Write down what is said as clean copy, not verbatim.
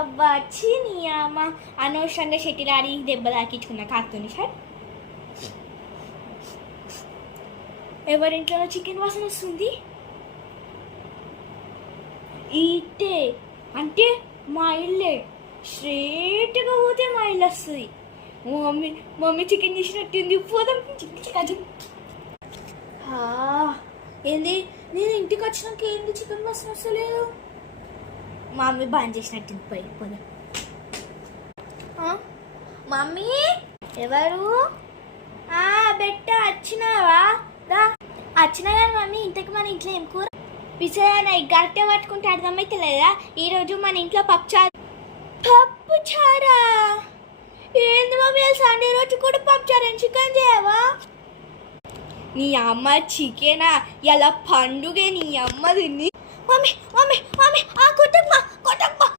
అబ్బా ఛీ నీ అమ్మ అనవసరంగా షటిల్ ఆడి దెబ్బ తాకించుకున్నా కాకుని సార్. ఎవరింట్లో చికెన్ వాసన వస్తుంది? ఈటే అంటే మా ఇల్లే, స్ట్రేట్గా పోతే మా ఇల్లు వస్తుంది. మమ్మీ మమ్మీ చికెన్ చేసినట్టుంది, పోదాం చికెన్. ఏంది నేను ఇంటికి వచ్చినాక ఏంది చికెన్ వాసన వస్తలేదు? మా మమ్మీ బాగా చేసినట్టుంది, పోదాం. మమ్మీ ఎవరు? బెట్ట వచ్చినావా? వచ్చినా కానీ మమ్మీ ఇంతకు మన ఇంట్లో ఏం కూర? పిసా గట్టే పట్టుకుంటే అర్థమైతే లేదా? ఈరోజు మన ఇంట్లో పప్పు చారా. ఏంది మమ్మీ సండే రోజు కూడా పప్పు చారా? చికెన్ చేయవా? నీ అమ్మ చికెనా ఎలా పండుగ నీ అమ్మ తిని. మమ్మీ మమ్మీ మమ్మీ కొట్టమ్మా కొట్టమ్మా.